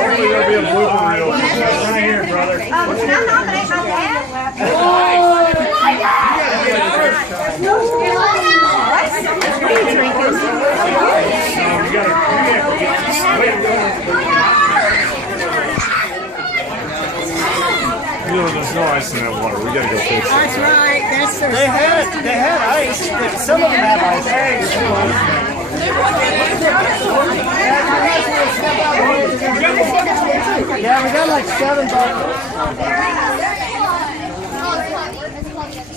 Hopefully there'll be a blooper reel. Right here, brother. Can I nominate my dad? You know, there's no ice in that water. We gotta go fix it. That's right. That's the They had ice. Some of them had ice. Yeah, we got like 7 buckets.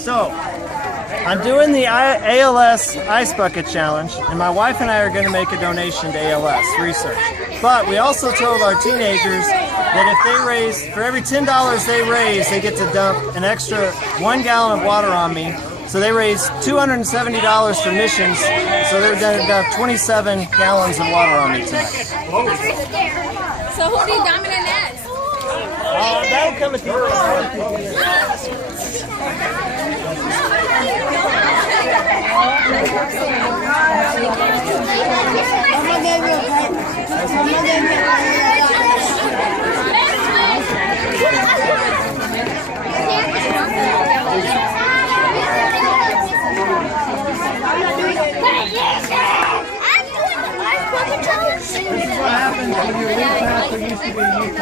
So, I'm doing the ALS Ice Bucket Challenge, and my wife and I are going to make a donation to ALS research. But we also told our teenagers that if they raise, for every $10 they raise, they get to dump an extra 1 gallon of water on me. So they raised $270 for missions, so they're going to dump 27 gallons of water on me tonight. So who do you dominate next? That'll come at the This is what happens when your lead pastor used to be a youth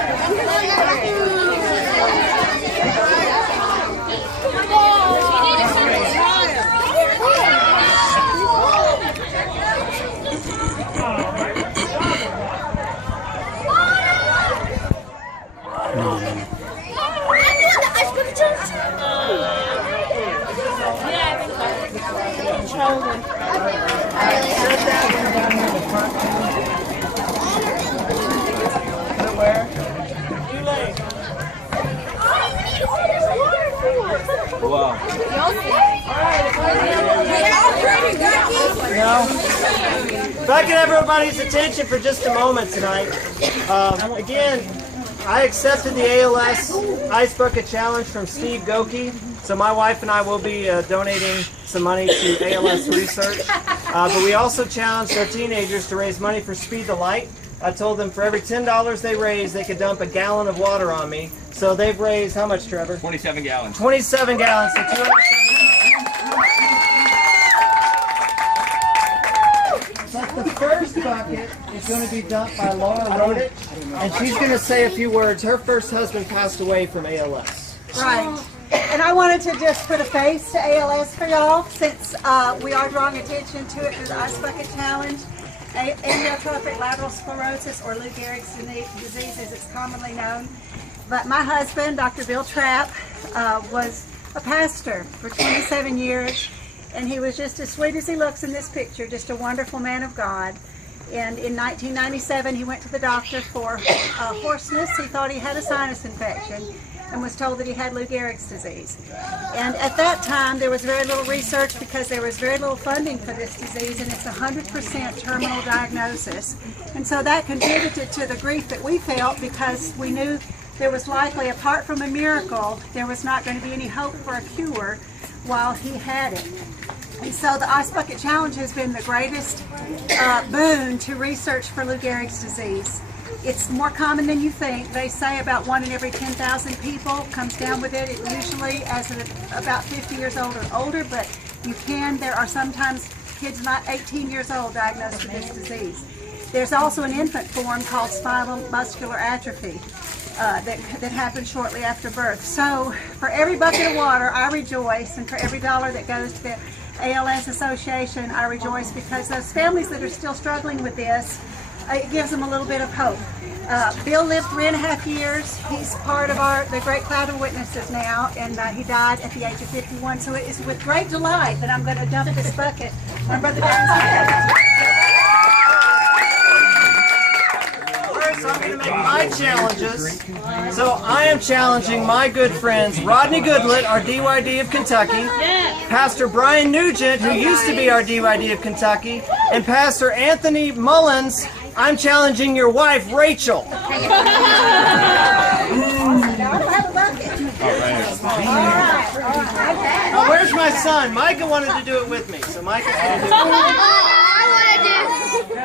Wow. Now, if I can have everybody's attention for just a moment tonight. Again, I accepted the ALS Ice Bucket Challenge from Steve Goki. So my wife and I will be donating some money to ALS research. But we also challenged our teenagers to raise money for Speed the Light. I told them for every $10 they raise, they could dump a gallon of water on me. So they've raised, how much, Trevor? 27 gallons. 27 gallons, so $270. But the first bucket is going to be dumped by Laura Rodich, and she's going to say a few words. Her first husband passed away from ALS. Right. And I wanted to just put a face to ALS for y'all, since we are drawing attention to it through the Ice Bucket Challenge. Amyotrophic lateral sclerosis, or Lou Gehrig's disease as it's commonly known. But my husband, Dr. Bill Trapp, was a pastor for 27 years, and he was just as sweet as he looks in this picture, just a wonderful man of God. And in 1997, he went to the doctor for hoarseness. He thought he had a sinus infection and was told that he had Lou Gehrig's disease. And at that time, there was very little research because there was very little funding for this disease, and it's 100% terminal diagnosis. And so that contributed to the grief that we felt, because we knew there was likely, apart from a miracle, there was not going to be any hope for a cure while he had it. And so the Ice Bucket Challenge has been the greatest boon to research for Lou Gehrig's disease. It's more common than you think. They say about 1 in every 10,000 people comes down with it. It usually as about 50 years old or older, but there are sometimes kids not 18 years old diagnosed with this disease. There's also an infant form called spinal muscular atrophy that happens shortly after birth. So for every bucket of water, I rejoice, and for every dollar that goes to the ALS Association, I rejoice, because those families that are still struggling with this, it gives them a little bit of hope. Bill lived 3.5 years. He's part of the great cloud of witnesses now, and he died at the age of 51. So it is with great delight that I'm going to dump this bucket on Brother Darren's head. First, I'm going to make my challenges. So I am challenging my good friends Rodney Goodlett, our DYD of Kentucky, Pastor Brian Nugent, who used to be our DYD of Kentucky, and Pastor Anthony Mullins. I'm challenging your wife, Rachel. I don't have a bucket. Now, where's my son? Micah wanted to do it with me, so Micah's going to do it. I want to do.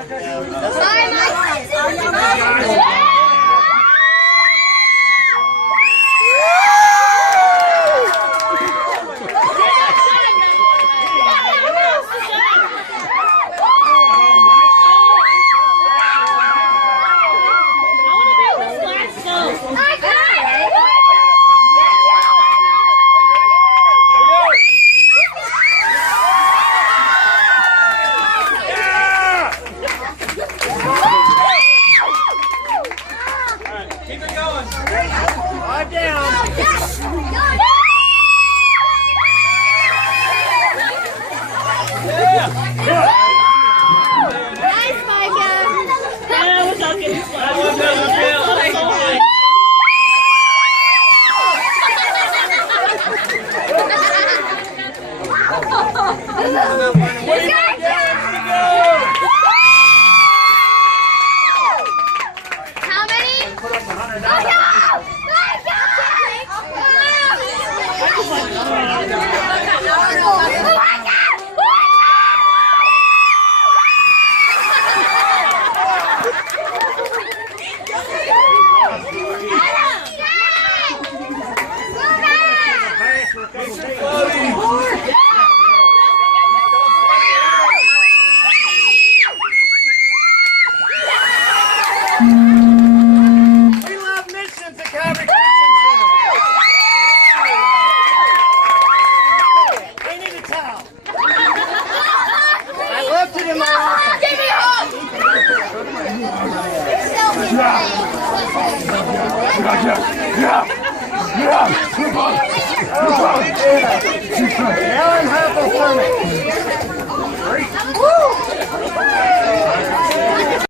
Yeah.